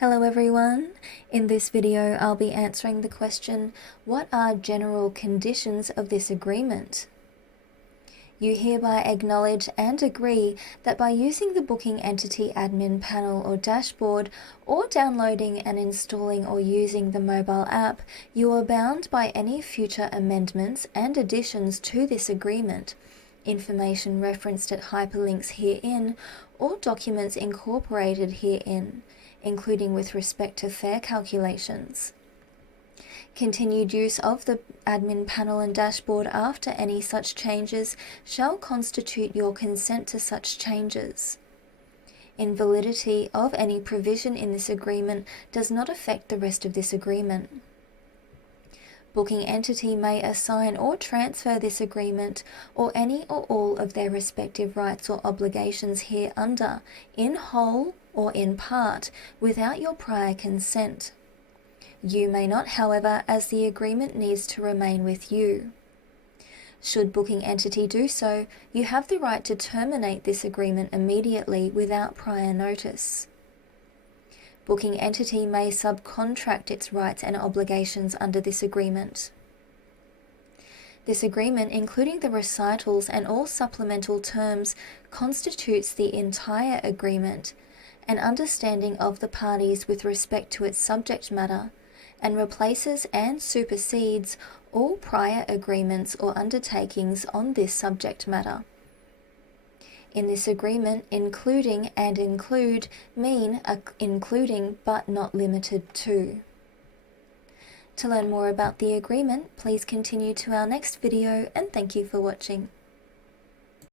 Hello everyone! In this video I'll be answering the question, what are general conditions of this agreement? You hereby acknowledge and agree that by using the Booking Entity Admin panel or dashboard, or downloading and installing or using the mobile app, you are bound by any future amendments and additions to this agreement, information referenced at hyperlinks herein, or documents incorporated herein, including with respect to fare calculations. Continued use of the admin panel and dashboard after any such changes shall constitute your consent to such changes. Invalidity of any provision in this agreement does not affect the rest of this agreement. Booking entity may assign or transfer this agreement or any or all of their respective rights or obligations hereunder in whole or in part without your prior consent. You may not, however, as the agreement needs to remain with you. Should booking entity do so, you have the right to terminate this agreement immediately without prior notice. Booking entity may subcontract its rights and obligations under this agreement. This agreement, including the recitals and all supplemental terms, constitutes the entire agreement, an understanding of the parties with respect to its subject matter, and replaces and supersedes all prior agreements or undertakings on this subject matter. In this agreement, including and include mean including but not limited to. To learn more about the agreement, please continue to our next video, and thank you for watching.